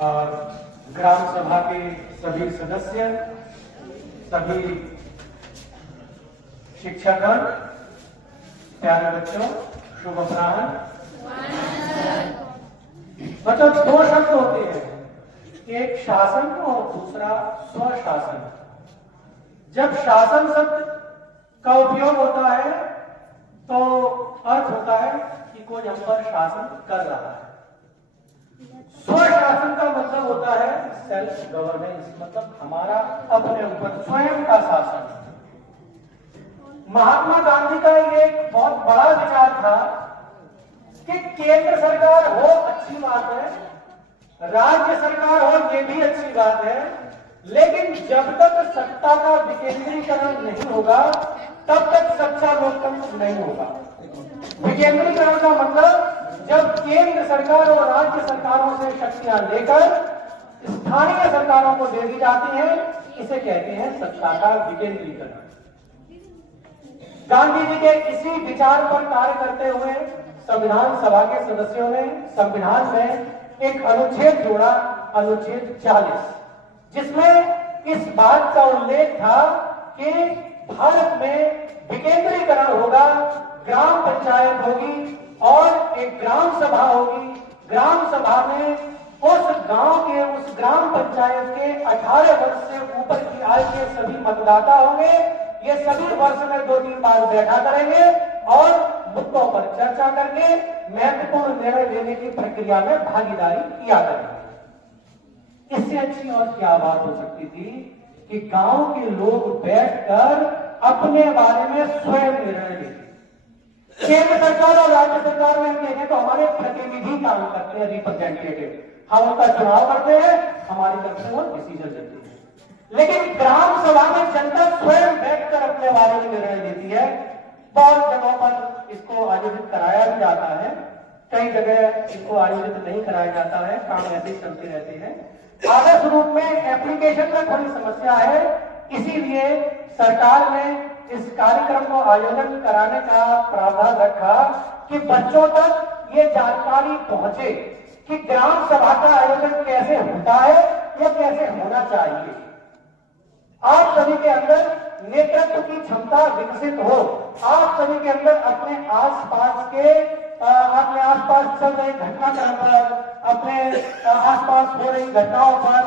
और ग्राम सभा के सभी सदस्य, सभी शिक्षकगण, प्यारे बच्चों, शुभ अपराह्न। मतलब दो शब्द होते हैं, एक शासन और दूसरा स्वशासन। जब शासन शब्द का उपयोग होता है तो अर्थ होता है कि कोई हम पर शासन कर रहा है। स्वशासन का मतलब होता है सेल्फ गवर्नेंस, मतलब हमारा अपने ऊपर स्वयं का शासन। महात्मा गांधी का ये एक बहुत बड़ा विचार था कि केंद्र सरकार हो अच्छी बात है, राज्य सरकार हो ये भी अच्छी बात है, लेकिन जब तक सत्ता का विकेंद्रीकरण नहीं होगा तब तक सच्चा लोकतंत्र नहीं होगा। विकेंद्रीकरण का मतलब जब केंद्र सरकार और राज्य सरकारों से शक्तियां लेकर स्थानीय सरकारों को दे दी जाती हैं, इसे कहते हैं सत्ता का विकेंद्रीकरण। गांधी जी के इसी विचार पर कार्य करते हुए संविधान सभा के सदस्यों ने संविधान में एक अनुच्छेद जोड़ा, अनुच्छेद 40, जिसमें इस बात का उल्लेख था कि भारत में विकेंद्रीकरण होगा, ग्राम पंचायत होगी और एक ग्राम सभा होगी। ग्राम सभा में उस गांव के, उस ग्राम पंचायत के 18 वर्ष से ऊपर की आयु के सभी मतदाता होंगे। ये सभी वर्ष में 2-3 बार बैठा करेंगे और मुद्दों पर चर्चा करके महत्वपूर्ण निर्णय लेने की प्रक्रिया में भागीदारी किया करेंगे। इससे अच्छी और क्या बात हो सकती थी कि गांव के लोग बैठकर अपने बारे में स्वयं निर्णय लेते। केंद्र सरकार और राज्य सरकार में हम देखें तो हमारे प्रतिनिधि काम करते हैं, रिप्रेजेंटेटिव, हम उनका चुनाव करते हैं, हमारी तरफ से वो डिसीजन लेते हैं। लेकिन ग्राम सभा में जनता स्वयं बैठकर अपने बारे में निर्णय लेती है। बहुत जगहों पर इसको आयोजित कराया भी जाता है, कई जगह इसको आयोजित नहीं कराया जाता है, काम ऐसे ही चलते रहते हैं। आदर्श रूप में एप्लीकेशन में थोड़ी समस्या है, इसीलिए सरकार ने इस कार्यक्रम को आयोजन कराने का प्रावधान रखा कि बच्चों तक ये जानकारी पहुंचे कि ग्राम सभा का आयोजन कैसे होता है या कैसे होना चाहिए। आप सभी के अंदर नेतृत्व की क्षमता विकसित हो, आप सभी के अंदर अपने आसपास चल रहे घटनाक्रम पर, अपने आसपास हो रही घटनाओं पर,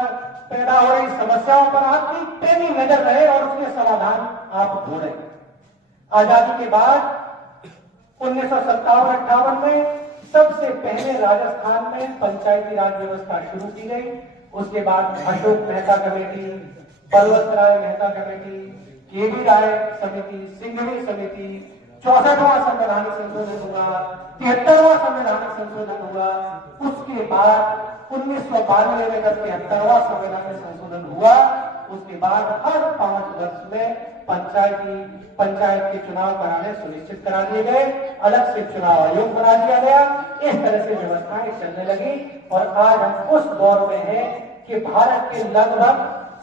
पैदा हो रही समस्याओं पर आपकी पैनी नजर रहे और उसके समाधान आप ढूंढें। आजादी के बाद 1957-58 में सबसे पहले राजस्थान में पंचायती राज व्यवस्था शुरू की गई। उसके बाद अशोक मेहता कमेटी, बलवंत राय मेहता कमेटी, केवी राय समिति, सिंघवी समिति, 64वां संवैधानिक संशोधन हुआ, 73वां संवैधानिक संशोधन हुआ। उसके बाद 1992 में जब 73वां संवैधानिक संशोधन हुआ, उसके बाद हर 5 वर्ष में पंचायत के चुनाव कराने सुनिश्चित करा दिए गए, अलग से चुनाव आयोग बना दिया गया। इस तरह से व्यवस्थाएं चलने लगी और आज हम उस दौर में हैं कि भारत के लगभग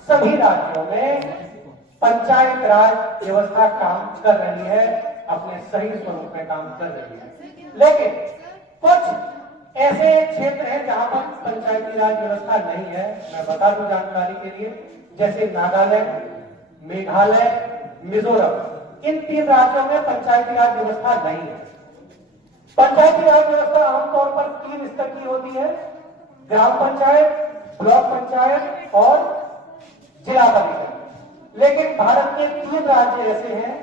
सभी राज्यों में पंचायत राज व्यवस्था काम कर रही है, अपने सही स्वरूप में काम कर रही है। लेकिन कुछ ऐसे क्षेत्र हैं जहां पर पंचायती राज व्यवस्था नहीं है। मैं बता दूं जानकारी के लिए, जैसे नागालैंड, मेघालय, मिजोरम, इन 3 राज्यों में पंचायती राज व्यवस्था नहीं है। पंचायती राज व्यवस्था आमतौर पर 3 स्तर की होती है, ग्राम पंचायत, ब्लॉक पंचायत और जिला परिषद। लेकिन भारत के 3 राज्य ऐसे हैं,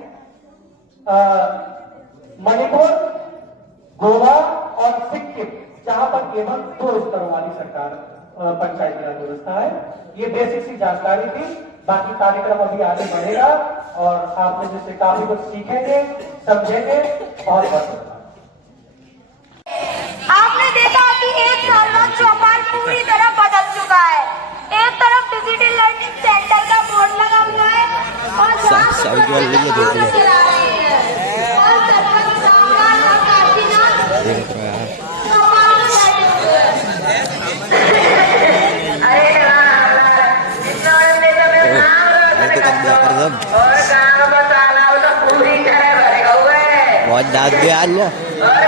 मणिपुर, गोवा और सिक्किम, जहां पर केवल 2 स्तरों वाली सरकार पंचायती राज व्यवस्था है। ये बेसिक सी जानकारी थी, बाकी कार्यक्रम अभी आगे बढ़ेगा और आपने जिससे काफी कुछ सीखेंगे, समझेंगे। बहुत बहुत आपने देखा कि 1 साल में चौपाल पूरी तरह बदल चुका है। एक तरफ डिजिटल लर्निंग सेंटर का बोर्ड लगा हुआ है और जहाँ चला रही है और सरकार सामान और काशीनाथ बहुत दाद भी आ लिया और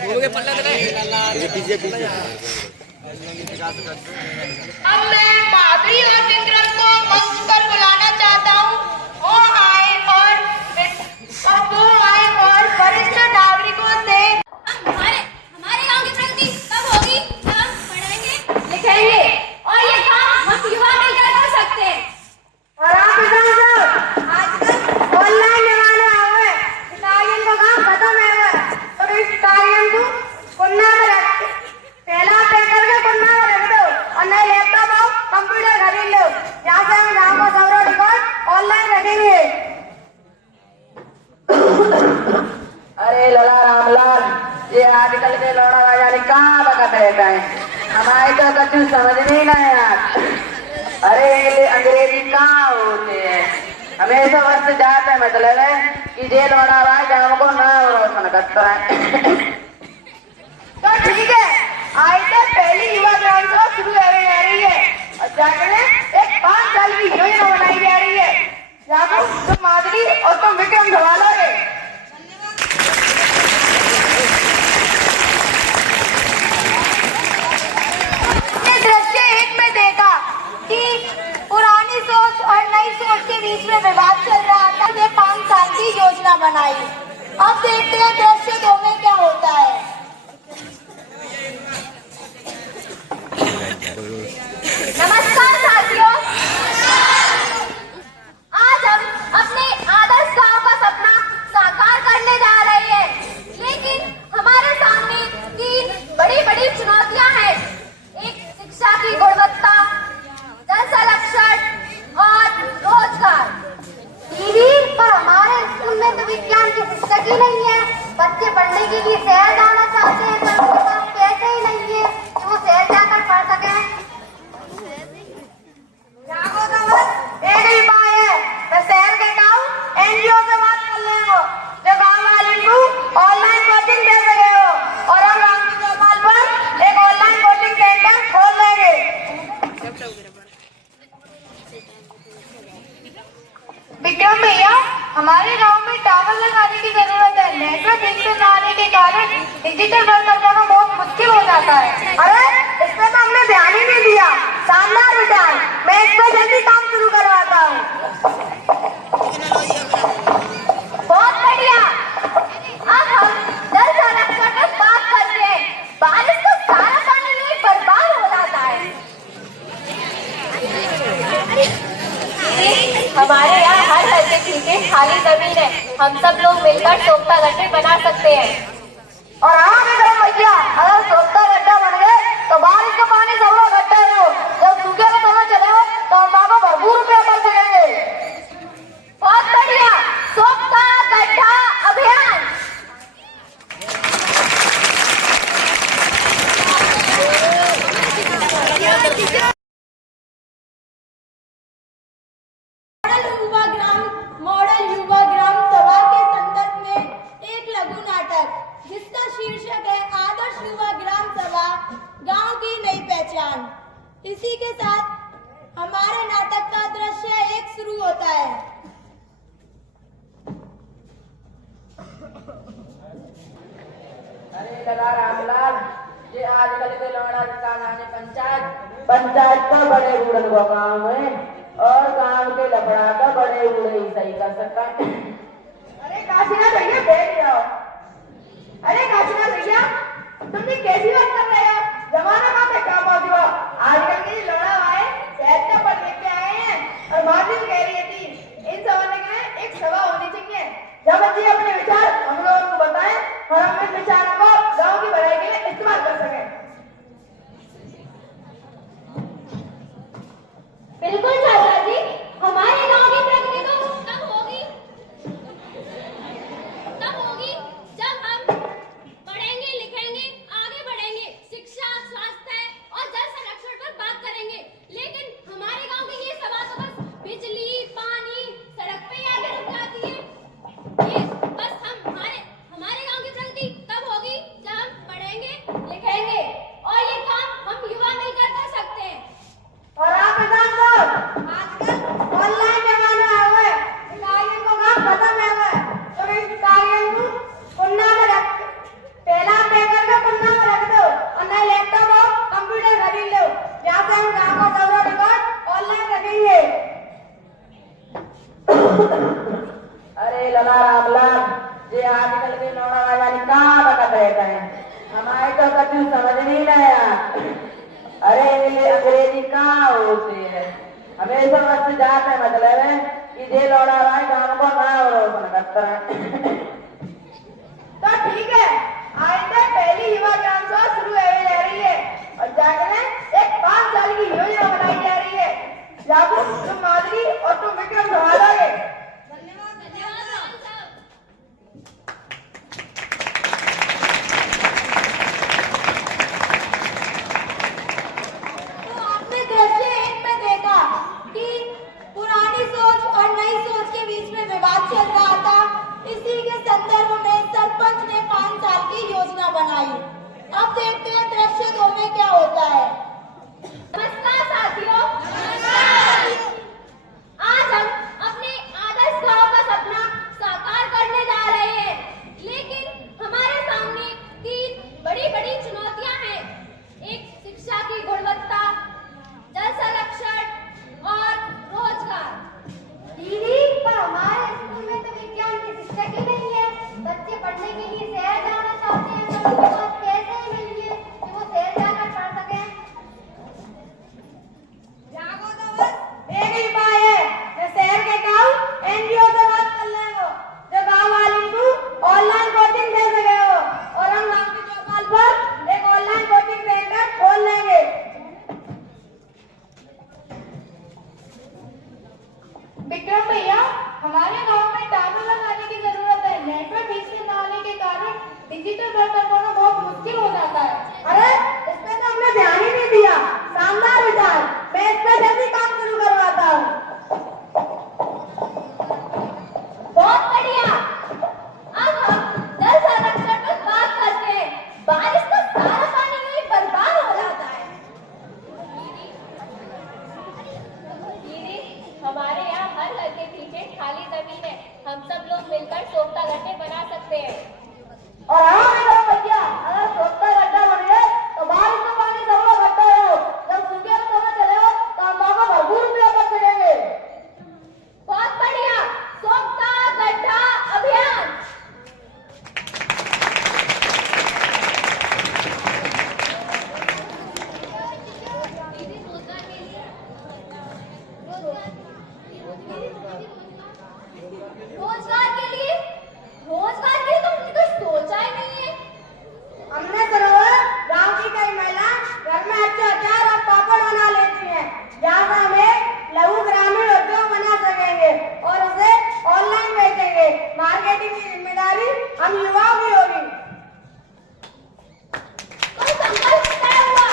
पीछे पीछे अब मैं माधुरी और विक्रम को मंच पर बुलाना चाहता हूँ। वो आए और वरिष्ठ नागरिकों से हमारे गांव की प्रगति कब होगी, जब हम पढ़ेंगे लिखेंगे और ये काम हम युवा मिलकर कर सकते हैं। और आप आजकल ऑनलाइन जमाना हुआ, कार्य का काम खत्म है तो इस कार्य को कुन्ना में रख पहला पे करके कुन्ना में रख दो और नए लैपटॉप और कंप्यूटर खरीद लो, जहाँ से हम गाँव का सौरव रिकॉर्ड ऑनलाइन रखेंगे। अरे लला रामलाल, ये आजकल के लौड़ा जाने कहाँ बकत रहता है, हमारे तो कुछ समझ नहीं ना यार। अरे अंग्रेजी कहाँ होते हैं, हमेशा वर्ष जाता है, मतलब है कि जे लौड़ा भाई गाँव को ना रोशन करता है। तो ठीक है, आज से पहली युवा ग्राउंड शुरू हो रही है और जाकर एक 5 साल की योजना बनाई जा रही है, जहाँ को तुम माधुरी और तुम विक्रम संभालोगे। दृश्य 1 में देखा कि पुरानी सोच और नई सोच के बीच में विवाद चल रहा था। ये 5 साल की योजना बनाई। अब देखते हैं दृश्य 2 में क्या होता है। नमस्कार साथियों, आज हम अपने आदर्श गांव का सपना साकार करने जा रहे हैं, लेकिन हमारे सामने 3 बड़ी-बड़ी चुनौतियां हैं। एक शिक्षा की गुणवत्ता, जल संरक्षण और रोजगार। दीदी, पर हमारे स्कूल में तो विज्ञान की शिक्षक ही नहीं है। बच्चे पढ़ने के लिए शहर जाना चाहते हैं, पर उनके पास पैसे ही नहीं है कि वो शहर जाकर पढ़ सके। एक ही उपाय है, मैं शहर के गाँव NGO से बात कर ले हो, जो गाँव वाले को ऑनलाइन कोचिंग दे सके हो, और हम गाँव की चौपाल पर एक ऑनलाइन कोचिंग सेंटर खोल लेंगे। विक्रम भैया, हमारे गांव में टावर लगाने की जरूरत है। नेटवर्क ठीक से न आने के कारण डिजिटल वर्क करना बहुत मुश्किल हो जाता है। अरे, इस पे तो हमने ध्यान ही नहीं दिया। शानदार विचार, मैं इस पे जल्दी काम शुरू करवाता हूँ। बहुत बढ़िया। अब हम जल संरक्षण पर बात करते हैं। बारिश तो सारा पानी में बर्बाद हो जाता है। हमारे यहाँ हर घर के पीछे खाली जमीन है, हम सब लोग मिलकर सोख्ता गड्ढे बना सकते हैं। और हाँ विक्रम भैया, अगर सोख्ता गड्ढा बन गए तो बारिश का पानी सब लोग गड्ढे में, जब सूखे में चलो चले तो हम बाबा भरपूर रुपया कर सकेंगे। बहुत बढ़िया, सोख्ता गड्ढा अभियान। मॉडल युवा ग्राम सभा के संदर्भ में एक लघु नाटक, जिसका शीर्षक है आदर्श युवा ग्राम सभा, गांव की नई पहचान। इसी के साथ हमारे नाटक का दृश्य 1 शुरू होता है। अरे लला रामलाल, ये आजकल के लौड़ा का नाने पंचायत तो बड़े बूढ़न को काम है और गांव के लफड़ा का बड़े बूढ़े ही सही कर सकता है। अरे काशीनाथ भैया, बैठ जाओ। अरे काशीनाथ भैया, तुम ये कैसी बात कर रहे हो? जमाना कहाँ पे काम हुआ? आजकल के लौड़ा आए शहर का पढ़ लेके आए हैं और माधुरी कह रही थी इन जमाने के लिए एक सभा होनी चाहिए, जब बच्चे अपने विचार हम लोगों को बताएं और हम इन विचारों को गाँव की भलाई के लिए इस्तेमाल कर सकें। बिल्कुल चाचा जी, हमारे गांव की प्रगति तो तब होगी जब हम पढ़ेंगे, लिखेंगे, आगे बढ़ेंगे। हमारे तो कछु समझ नहीं आया। अरे ये अंग्रेजी कहाँ होती है? हमेशा बस जाते मतलब है कि जे लौड़ा भाई गाँव को ना रोशन करता है। तो ठीक है, आइंदा पहली युवा ग्राम सभा शुरू होने जा रही है और जाकर एक 5 साल की योजना बनाई जा रही है। याकूब, तुम माधुरी और तुम विक्रम संभालोगे। धन्यवाद साहब। तो आपने दृश्य 1 में देखा कि पुरानी सोच और नई सोच के बीच में विवाद चल रहा था। इसी के संदर्भ में सरपंच ने 5 साल की योजना बनाई। अब देखते हैं दृश्य 2 में क्या होता है। नमस्कार साथियों। आज हम अपने आदर्श गांव का सपना साकार करने जा रहे हैं, लेकिन हमारे सामने 3 बड़ी-बड़ी चुनौतियां हैं। एक शिक्षा की गुणवत्ता, जल संरक्षण और रोजगार। दीदी, पर हमारे स्कूल में तो विज्ञान की शिक्षक ही नहीं है। बच्चे पढ़ने के लिए शहर जाना चाहते हैं, तो उनके पास पैसे ही नहीं है कि वो शहर जाकर पढ़ सकें। जागो तो बस, एक ही उपाय है। जो शहर के गाँव एनजीओ से बात कर लेंगे, जो गाँव वालों को ऑनलाइन कोचिंग दे सके हो, और हम गाँव की चौपाल पर एक ऑनलाइन कोचिंग सेंटर खोल लेंगे। विक्रम भैया, हमारे गांव में टावर लगाने की जरूरत है। नेटवर्क ठीक से न आने के कारण डिजिटल वर्क करना बहुत मुश्किल हो जाता है। अरे, इस पे तो हमने ध्यान ही नहीं दिया। शानदार विचार, मैं इस पे जल्दी काम शुरू करवाता हूँ। बहुत बढ़िया। अब हम जल संरक्षण पर बात करते हैं। बारिश का सारा पानी यूं ही बर्बाद हो जाता है। दीदी, हमारे यहाँ हर घर के पीछे खाली जमीन है। हम सब लोग मिलकर सोख्ता गड्ढे बना सकते हैं। और हाँ मेरा भैया, अगर सोख्ता गड्ढा बने तो बारिश का पानी सब लोग इकट्ठा हो। जब सूखे में समय चले हो तो हम बाबा भरपूर रुपया कर सकेंगे। बहुत बढ़िया, सोख्ता गड्ढा अभियान। रोजगार के लिए तो हमने कुछ सोचा ही नहीं है। हमने सरोवर गांव की कई महिला घर में अच्छा अचार और पापड़ बना लेती हैं, जहाँ से हमें लघु ग्रामीण उद्योग बना सकेंगे और उसे ऑनलाइन बेचेंगे। मार्केटिंग की जिम्मेदारी हम युवाओं की होगी। कोई संकल्प तय हुआ।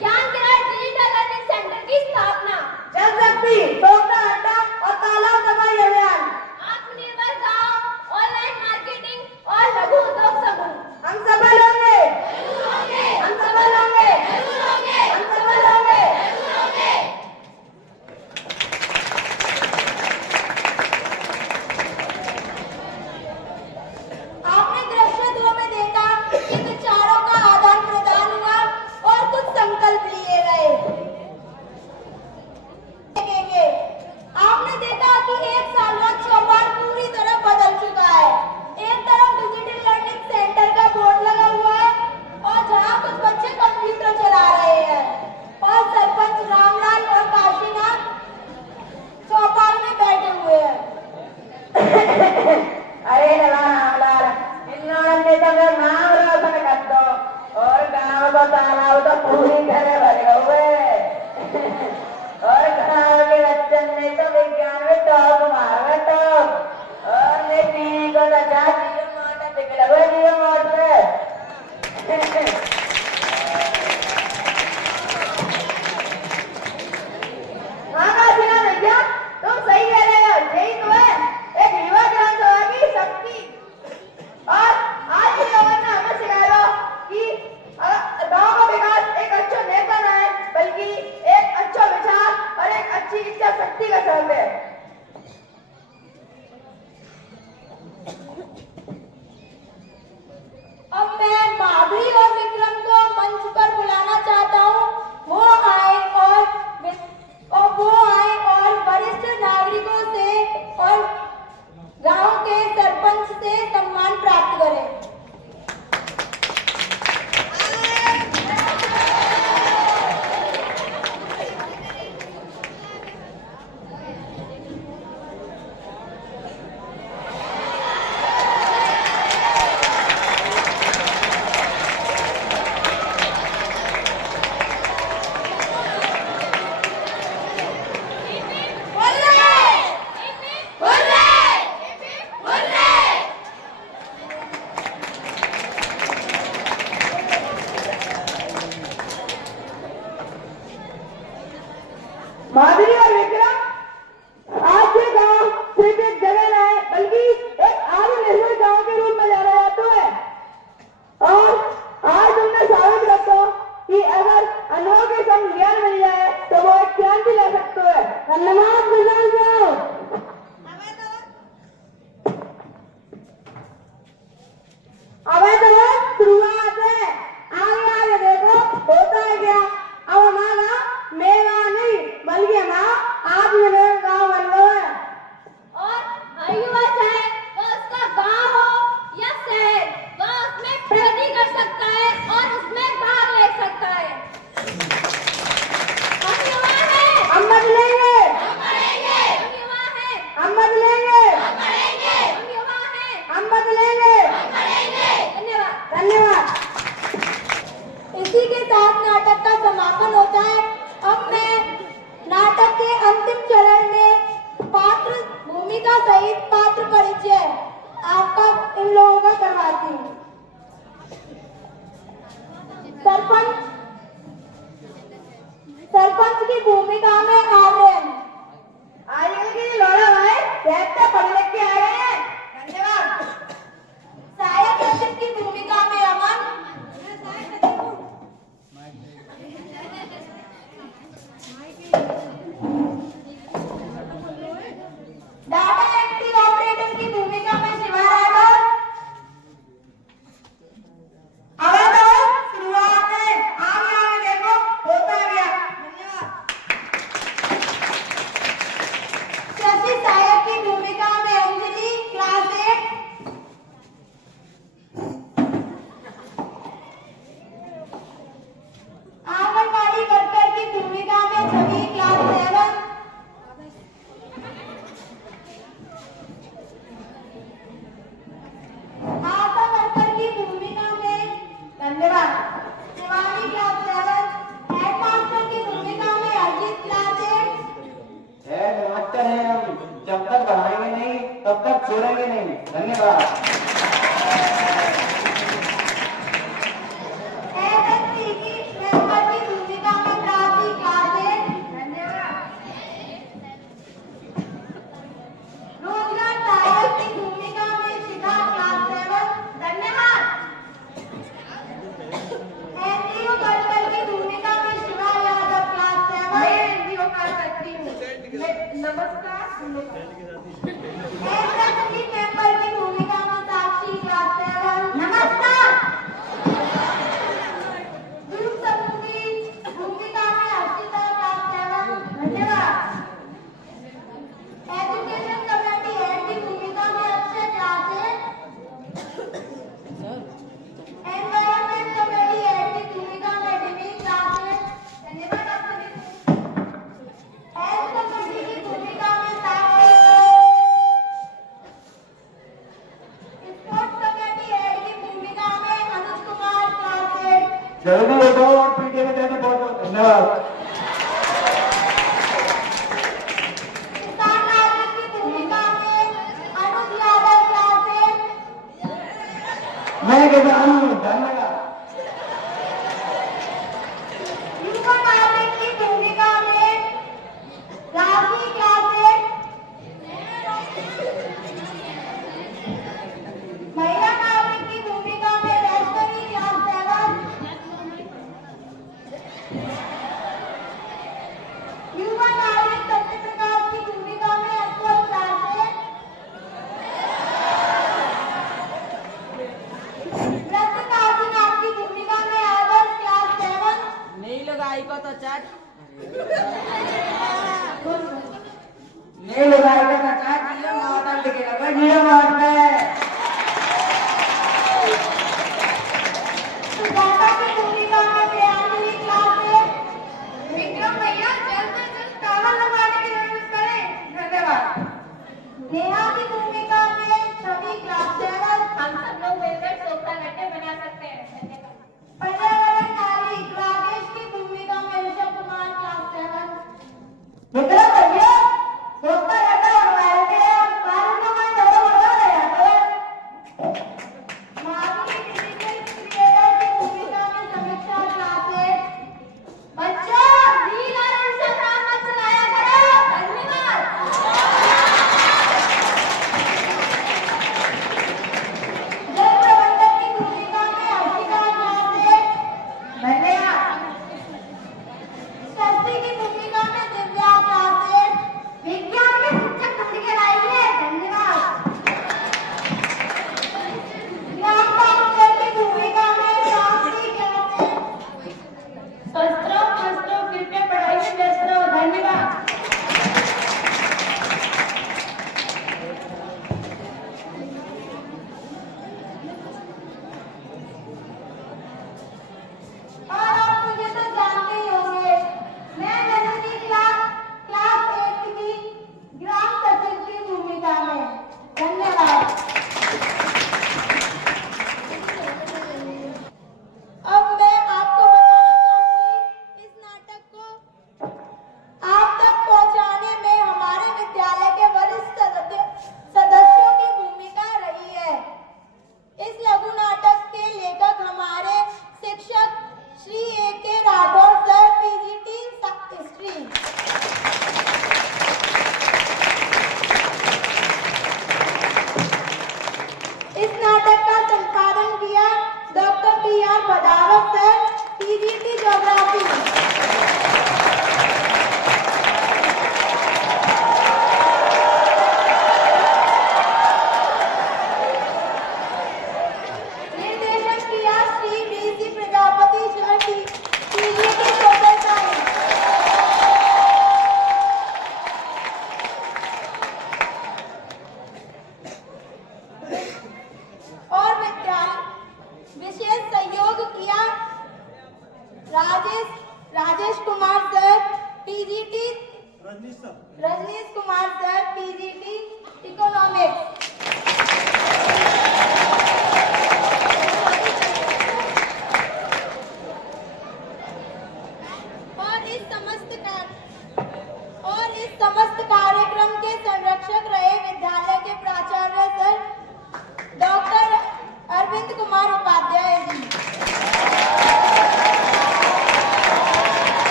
ज्ञान ग्राम डिजिटल लर्निंग सेंटर की स्थापना। जल शक्ति, सोख्ता गड्ढा और तालाब सफाई अभियान। आत्मनिर्भर गांव, ऑनलाइन मार्केटिंग और लघु उद्योग समूह। हम सफल होंगे। हम सफल होंगे। हम सफल होंगे। आपने दृश्य 2 में देखा कि विचारों का आदान प्रदान हुआ और कुछ संकल्प लिए गए। आपने देखा कि 1 साल बाद चौपाल पूरी तरह बदल चुका है। एक तरफ डिजिटल लर्निंग सेंटर का बोर्ड लगा हुआ है और जहाँ कुछ बच्चे कंप्यूटर चला रहे हैं और सरपंच रामलाल और काशीनाथ चौपाल में बैठे हुए हैं। अरे रामलाल, इन लोगों ने तो मेरा नाम रोशन कर दो और गाँव को तालाब तो पूरी तरह भरे हुए और गाँव के बच्चों ने तो विज्ञान में टॉप मारा टॉप और ने टीवी को लगा जियो मोटर दिख लगे जियो मोटर। हाँ काशीनाथ भैया, तुम सही कह रहे हो। यही तो है एक युवा ग्राम सभा की शक्ति। और आज के लोगों ने हमें सिखाया कि गांव का विकास एक अच्छा नेता न है, बल्कि एक अच्छा विचार और एक अच्छी इच्छा शक्ति का सबब है। हम बदलेंगे। धन्यवाद धन्यवाद। इसी के साथ नाटक का समापन होता है। अब मैं नाटक के अंतिम चरण में पात्र भूमिका सहित पात्र परिचय आपका इन लोगों का करवाती हूँ। सरपंच की भूमिका में आर्यन। आर्यन लौड़ा भाई कहते पढ़ लिख के आ रहे हैं। धन्यवाद। सहायक सचिव की भूमिका में अमन। डाटा एंट्री ऑपरेटर की भूमिका में शिवा राठौर। शुरुआत में आगे देखो होता गया। धन्यवाद। कृषि सहायक की भूमिका में अंजलि क्लास 8। आंगनबाड़ी वर्कर की भूमिका में छवि क्लास 7। आशा वर्कर की भूमिका में धन्यवाद शिवानी क्लास 7। हेडमास्टर की भूमिका में अजीत क्लास 8। हेडमास्टर हैं हम, जब तक बढ़ाएंगे नहीं तब तक छोड़ेंगे नहीं। धन्यवाद। एसएससी की मेंबर की भूमिका में प्राची क्लास 8। धन्यवाद। रोजगार सहायक की भूमिका में शिखा क्लास 7। धन्यवाद। एनजीओ वर्कर की भूमिका में शिवा यादव क्लास 7। मैं एनजीओ कर सकती हूँ। नमस्कार। एसएससी मेंबर की भूमिका में साक्षी क्लास 7। नमस्कार। ग्रुप समूह की भूमिका में हर्षिता क्लास 7। धन्यवाद। एजुकेशन कमेटी हेड की भूमिका में Akshay class 8। Environment committee head की भूमिका में डिमी क्लास 8। धन्यवाद आप सभी को। हेल्थ कमेटी की भूमिका में साक्षी। स्पोर्ट्स कमेटी हेड की भूमिका में अनुज कुमार क्लास 8। जल्दी हो जाओ और पीटीए में जाने बहुत धन्यवाद। किसान नागरिक की भूमिका में अनुज यादव क्लास 8। मैं किसान हूँ। धन्यवाद।